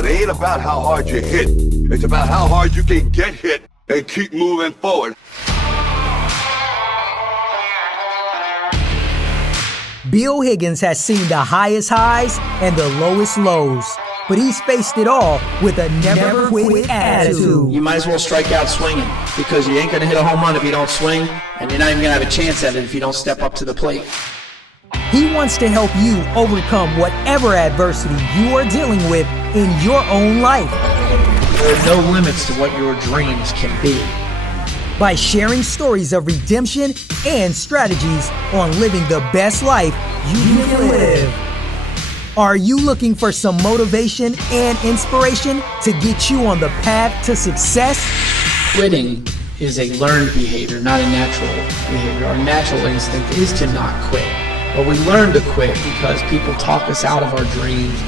But it ain't about how hard you hit. It's about how hard you can get hit and keep moving forward. Bill Higgins has seen the highest highs and the lowest lows, but he's faced it all with a never quit attitude. You might as well strike out swinging, because you ain't going to hit a home run if you don't swing, and you're not even going to have a chance at it if you don't step up to the plate. He wants to help you overcome whatever adversity you are dealing with in your own life. There are no limits to what your dreams can be. By sharing stories of redemption and strategies on living the best life you can live. Are you looking for some motivation and inspiration to get you on the path to success? Quitting is a learned behavior, not a natural behavior. Our natural instinct is to not quit. But we learn to quit because people talk us out of our dreams.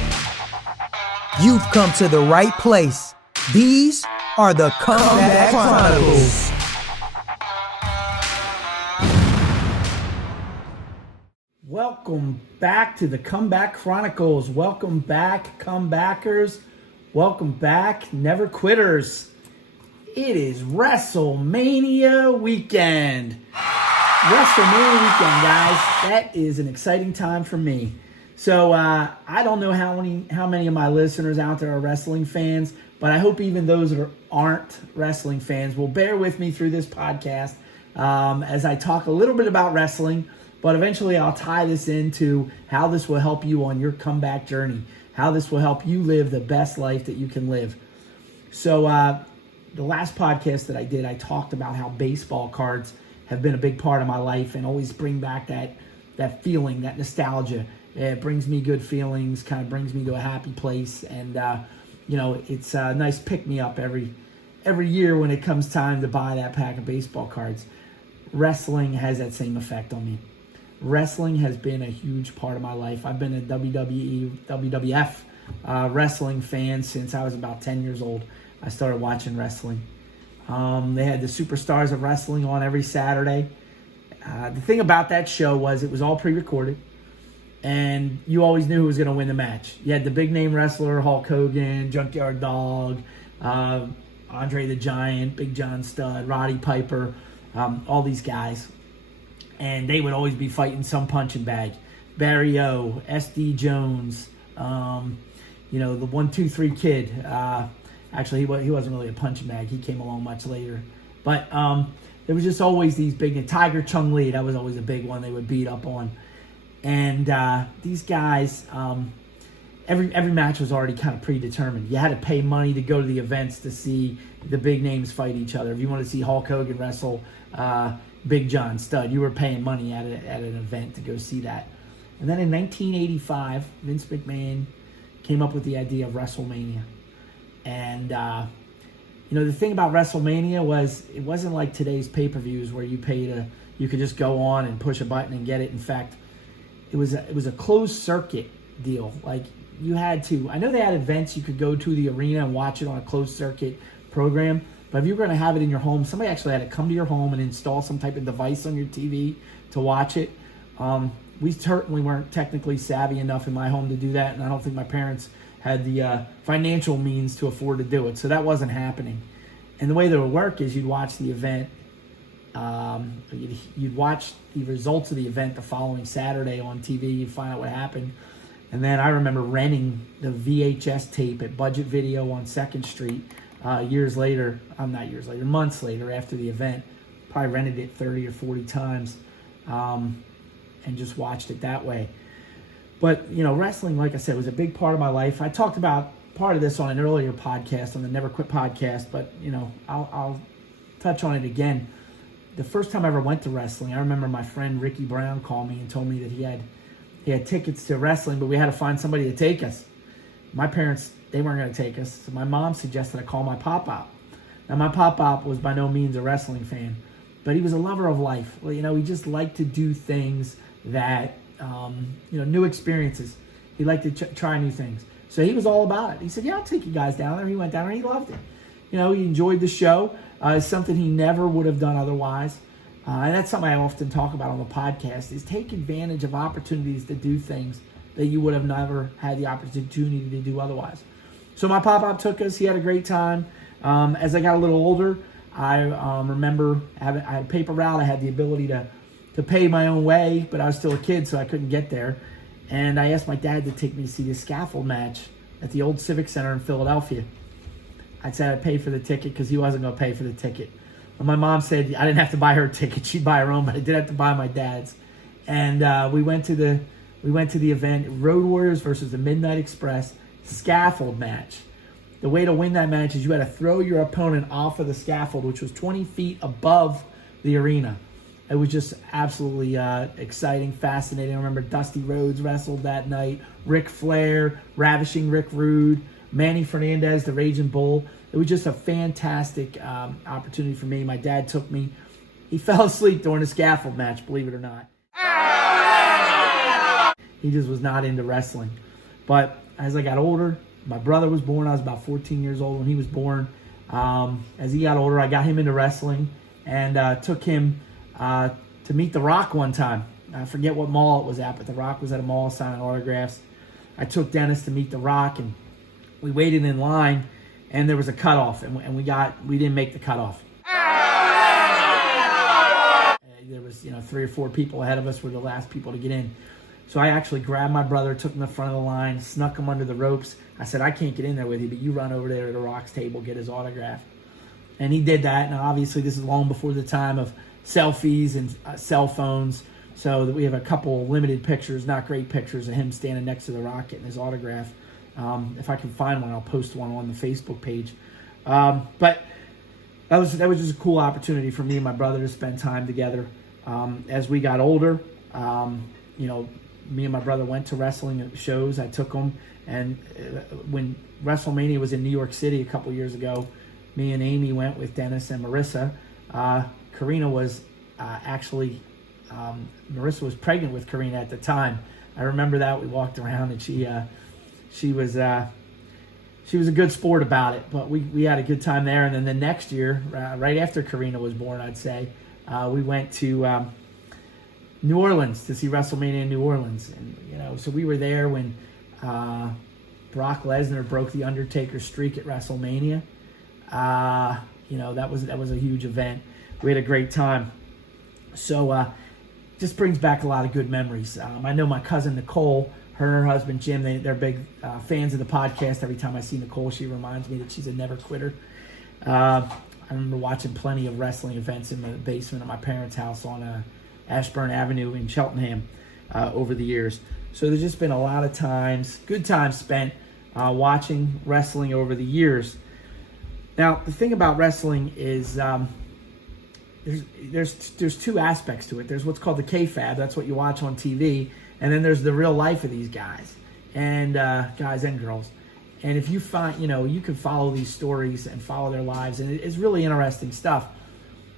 You've come to the right place. These are the Comeback Chronicles. Welcome back to the Comeback Chronicles. Welcome back, comebackers. Welcome back, never quitters. It is Wrestlemania weekend. Wrestlemania weekend, guys. That is an exciting time for me. So I don't know how many of my listeners out there are wrestling fans, but I hope even those that aren't wrestling fans will bear with me through this podcast as I talk a little bit about wrestling. But eventually I'll tie this into how this will help you on your comeback journey, how this will help you live the best life that you can live. So the last podcast that I did, I talked about how baseball cards have been a big part of my life and always bring back that feeling, that nostalgia. It brings me good feelings, kind of brings me to a happy place. And, it's a nice pick-me-up every year when it comes time to buy that pack of baseball cards. Wrestling has that same effect on me. Wrestling has been a huge part of my life. I've been a WWE, WWF wrestling fan since I was about 10 years old. I started watching wrestling. They had the Superstars of Wrestling on every Saturday. The thing about that show was it was all pre-recorded, and you always knew who was going to win the match. You had the big-name wrestler, Hulk Hogan, Junkyard Dog, Andre the Giant, Big John Studd, Roddy Piper, all these guys. And they would always be fighting some punching bag. Barry O, S.D. Jones, the 1-2-3 Kid. Actually, he wasn't really a punching bag. He came along much later. But there was just always these big... Tiger Chung Lee, that was always a big one they would beat up on. And these guys, every match was already kind of predetermined. You had to pay money to go to the events to see the big names fight each other. If you wanted to see Hulk Hogan wrestle Big John Studd, you were paying money at an event to go see that. And then in 1985, Vince McMahon came up with the idea of Wrestlemania. And, the thing about Wrestlemania was it wasn't like today's pay-per-views where you could just go on and push a button and get it. In fact, it was a closed circuit deal. Like you had to, I know they had events you could go to the arena and watch it on a closed circuit program, but if you were going to have it in your home, somebody actually had to come to your home and install some type of device on your TV to watch it. We certainly weren't technically savvy enough in my home to do that, and I don't think my parents had the financial means to afford to do it, so that wasn't happening. And the way that it would work is you'd watch the event, you'd watch the results of the event the following Saturday on TV, you'd find out what happened, and then I remember renting the VHS tape at Budget Video on 2nd Street months later after the event. Probably rented it 30 or 40 times and just watched it that way. But, wrestling, like I said, was a big part of my life. I talked about part of this on an earlier podcast, on the Never Quit podcast, but, I'll touch on it again. The first time I ever went to wrestling, I remember my friend Ricky Brown called me and told me that he had tickets to wrestling, but we had to find somebody to take us. My parents, they weren't going to take us, so my mom suggested I call my pop-pop. Now, my pop-pop was by no means a wrestling fan, but he was a lover of life. He just liked to do things that, new experiences. He liked to try new things. So he was all about it. He said, yeah, I'll take you guys down there. He went down there and he loved it. He enjoyed the show. It's something he never would have done otherwise. And that's something I often talk about on the podcast, is take advantage of opportunities to do things that you would have never had the opportunity to do otherwise. So my pop-up took us. He had a great time. As I got a little older, I remember I had paper route. I had the ability to pay my own way, but I was still a kid, so I couldn't get there. And I asked my dad to take me to see the scaffold match at the old Civic Center in Philadelphia. I said I'd pay for the ticket because he wasn't going to pay for the ticket. But my mom said I didn't have to buy her a ticket; she'd buy her own. But I did have to buy my dad's. And we went to the event, Road Warriors versus the Midnight Express scaffold match. The way to win that match is you had to throw your opponent off of the scaffold, which was 20 feet above the arena. It was just absolutely exciting, fascinating. I remember Dusty Rhodes wrestled that night, Ric Flair, Ravishing Rick Rude, Manny Fernandez, the Raging Bull. It was just a fantastic opportunity for me. My dad took me. He fell asleep during the scaffold match, believe it or not. He just was not into wrestling. But as I got older, my brother was born. I was about 14 years old when he was born. As he got older, I got him into wrestling and took him to meet The Rock one time. I forget what mall it was at, but The Rock was at a mall signing autographs. I took Dennis to meet The Rock, and we waited in line, and there was a cutoff, and we didn't make the cutoff. There was 3 or 4 people ahead of us were the last people to get in. So I actually grabbed my brother, took him to the front of the line, snuck him under the ropes. I said, I can't get in there with you, but you run over there to The Rock's table, get his autograph. And he did that, and obviously this is long before the time of selfies and cell phones. So that we have a couple limited pictures, not great pictures, of him standing next to The Rock getting his autograph. If I can find one, I'll post one on the Facebook page. But that was just a cool opportunity for me and my brother to spend time together. As we got older, me and my brother went to wrestling shows. I took him, and when WrestleMania was in New York City a couple years ago, me and Amy went with Dennis and Marissa. Karina was Marissa was pregnant with Karina at the time. I remember that. We walked around, and she was a good sport about it, but we had a good time there. And then the next year, right after Karina was born, I'd say, we went to New Orleans to see WrestleMania in New Orleans. And, so we were there when Brock Lesnar broke the Undertaker's streak at WrestleMania. That was a huge event. We had a great time. So just brings back a lot of good memories. I know my cousin Nicole, her and her husband Jim, they're big fans of the podcast. Every time I see Nicole, she reminds me that she's a never quitter. I remember watching plenty of wrestling events in the basement of my parents' house on Ashburn Avenue in Cheltenham over the years. So there's just been a lot of good times spent watching wrestling over the years. Now, the thing about wrestling is there's 2 aspects to it. There's what's called the kayfabe. That's what you watch on TV. And then there's the real life of these guys and girls. And if you find, you can follow these stories and follow their lives, and it's really interesting stuff.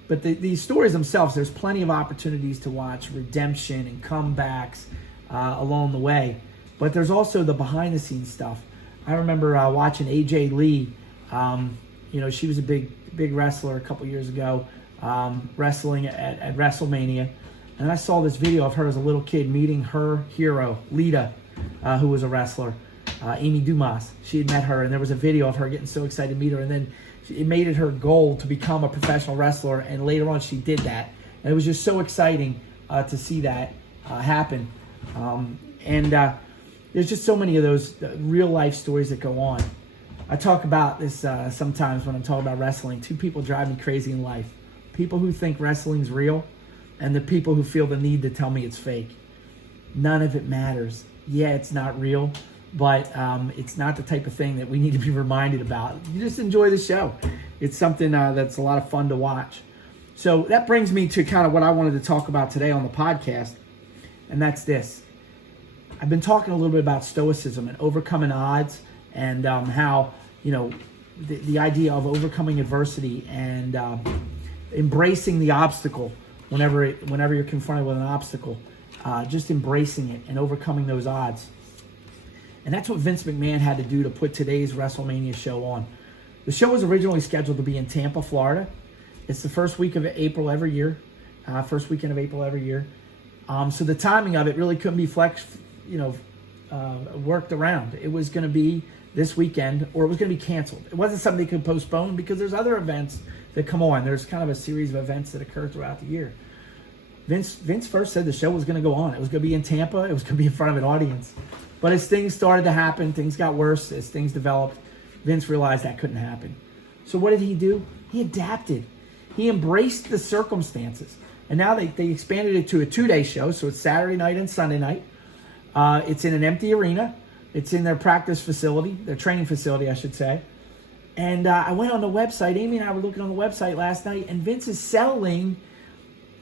But these stories themselves, there's plenty of opportunities to watch redemption and comebacks along the way. But there's also the behind-the-scenes stuff. I remember watching AJ Lee. She was a big wrestler a couple years ago, wrestling at WrestleMania. And I saw this video of her as a little kid meeting her hero, Lita, who was a wrestler, Amy Dumas. She had met her, and there was a video of her getting so excited to meet her. And then it made it her goal to become a professional wrestler. And later on, she did that. And it was just so exciting to see that happen. There's just so many of those real-life stories that go on. I talk about this sometimes when I'm talking about wrestling. 2 people drive me crazy in life. People who think wrestling's real, and the people who feel the need to tell me it's fake. None of it matters. Yeah, it's not real, but it's not the type of thing that we need to be reminded about. You just enjoy the show. It's something that's a lot of fun to watch. So that brings me to kind of what I wanted to talk about today on the podcast, and that's this. I've been talking a little bit about stoicism and overcoming odds, and how, the idea of overcoming adversity and embracing the obstacle whenever you're confronted with an obstacle, just embracing it and overcoming those odds. And that's what Vince McMahon had to do to put today's WrestleMania show on. The show was originally scheduled to be in Tampa, Florida. It's the first weekend of April every year. So the timing of it really couldn't be worked around. It was going to be this weekend, or it was going to be canceled. It wasn't something they could postpone because there's other events that come on. There's kind of a series of events that occur throughout the year. Vince first said the show was going to go on. It was going to be in Tampa. It was going to be in front of an audience. But as things started to happen, things got worse. As things developed, Vince realized that couldn't happen. So what did he do? He adapted. He embraced the circumstances. And now they expanded it to a 2-day show. So it's Saturday night and Sunday night. It's in an empty arena. It's in their practice facility, their training facility, I should say. And I went on the website. Amy and I were looking on the website last night, and Vince is selling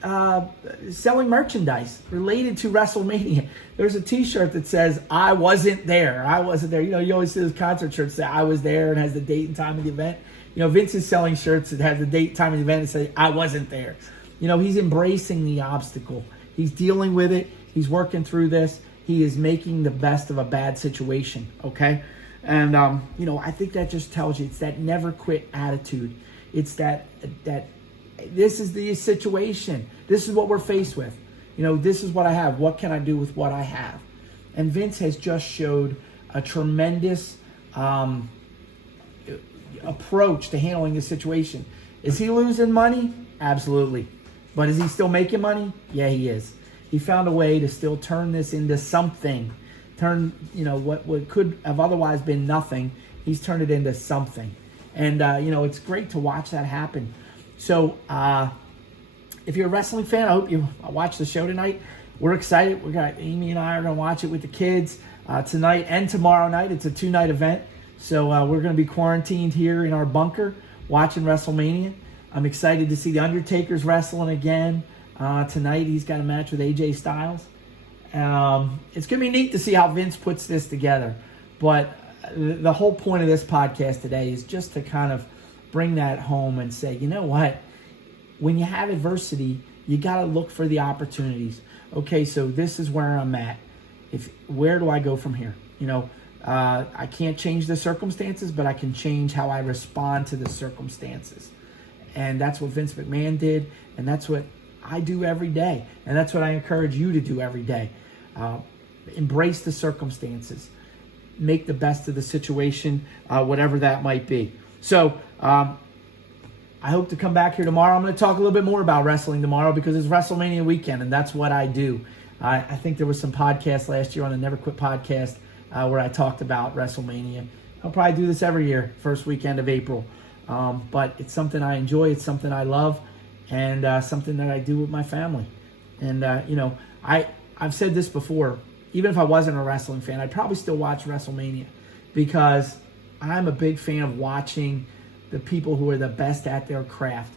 merchandise related to WrestleMania. There's a T-shirt that says, "I wasn't there. I wasn't there." You know, you always see those concert shirts that "I was there" and has the date and time of the event. You know, Vince is selling shirts that have the date, time of the event and say, "I wasn't there." You know, he's embracing the obstacle. He's dealing with it. He's working through this. He is making the best of a bad situation, okay? And, you know, I think that just tells you it's that never quit attitude. It's that this is the situation. This is what we're faced with. You know, this is what I have. What can I do with what I have? And Vince has just showed a tremendous approach to handling the situation. Is he losing money? Absolutely. But is he still making money? Yeah, he is. He found a way to still turn this into something. Turn, you know, what could have otherwise been nothing, he's turned it into something. And, you know, it's great to watch that happen. So, if you're a wrestling fan, I hope you watch the show tonight. We're excited. Amy and I are going to watch it with the kids tonight and tomorrow night. It's a 2-night event. So, we're going to be quarantined here in our bunker watching WrestleMania. I'm excited to see The Undertaker's wrestling again. Tonight he's got a match with AJ Styles. It's going to be neat to see how Vince puts this together. But the whole point of this podcast today is just to kind of bring that home and say, you know what? When you have adversity, you got to look for the opportunities. Okay, so this is where I'm at. Where do I go from here? You know, I can't change the circumstances, but I can change how I respond to the circumstances. And that's what Vince McMahon did, and that's what I do every day. And that's what I encourage you to do every day. Embrace the circumstances. Make the best of the situation, whatever that might be. So, I hope to come back here tomorrow. I'm going to talk a little bit more about wrestling tomorrow because it's WrestleMania weekend, and that's what I do. I think there was some podcasts last year on the Never Quit podcast where I talked about WrestleMania. I'll probably do this every year, first weekend of April. But it's something I enjoy. It's something I love, and something that I do with my family. And, you know, I've said this before. Even if I wasn't a wrestling fan, I'd probably still watch WrestleMania because I'm a big fan of watching the people who are the best at their craft.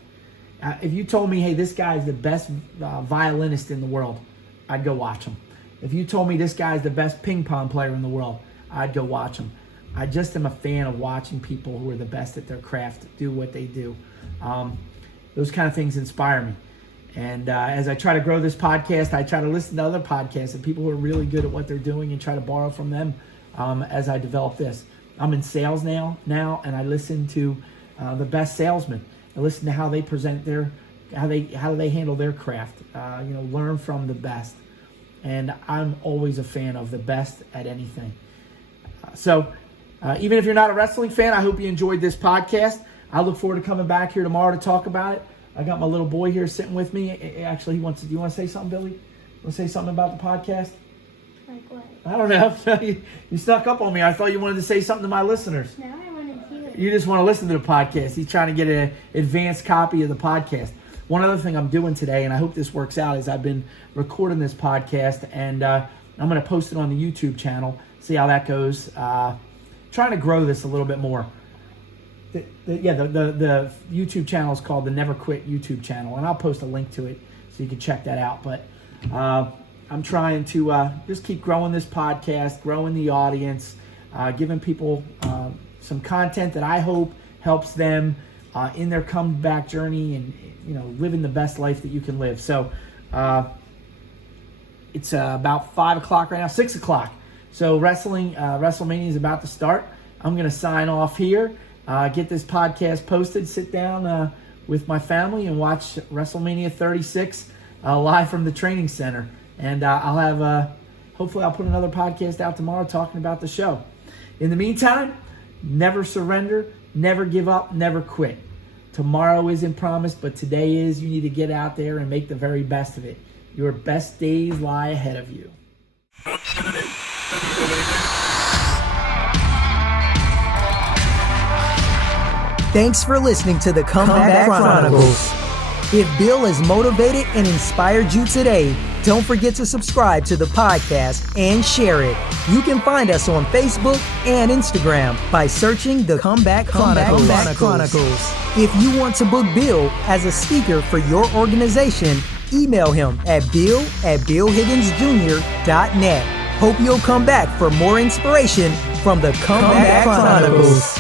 If you told me, hey, this guy's the best violinist in the world, I'd go watch him. If you told me this guy's the best ping pong player in the world, I'd go watch him. I just am a fan of watching people who are the best at their craft do what they do. Those kind of things inspire me. And as I try to grow this podcast, I try to listen to other podcasts and people who are really good at what they're doing and try to borrow from them as I develop this. I'm in sales now, and I listen to the best salesmen. I listen to how they present how do they handle their craft. You know, learn from the best. And I'm always a fan of the best at anything. So even if you're not a wrestling fan, I hope you enjoyed this podcast. I look forward to coming back here tomorrow to talk about it. I got my little boy here sitting with me. Actually, do you want to say something, Billy? Want to say something about the podcast? Like what? I don't know. You snuck up on me. I thought you wanted to say something to my listeners. No, I want to hear it. You just want to listen to the podcast. He's trying to get an advanced copy of the podcast. One other thing I'm doing today, and I hope this works out, is I've been recording this podcast, and I'm going to post it on the YouTube channel, see how that goes. Trying to grow this a little bit more. The YouTube channel is called the Never Quit YouTube channel, and I'll post a link to it so you can check that out. But I'm trying to just keep growing this podcast, growing the audience, giving people some content that I hope helps them in their comeback journey and, you know, living the best life that you can live. So it's about 5 o'clock right now, 6 o'clock. So WrestleMania is about to start. I'm going to sign off here, get this podcast posted, sit down with my family and watch WrestleMania 36 live from the training center. And I'll have, hopefully I'll put another podcast out tomorrow talking about the show. In the meantime, Never surrender, never give up, never quit. Tomorrow isn't promised, but today is. You need to get out there and make the very best of it. Your best days lie ahead of you. Thanks for listening to the Comeback Chronicles. If Bill has motivated and inspired you today, don't forget to subscribe to the podcast and share it. You can find us on Facebook and Instagram by searching the Comeback Chronicles. If you want to book Bill as a speaker for your organization, email him at bill@billhigginsjr.net. Hope you'll come back for more inspiration from the Comeback Chronicles.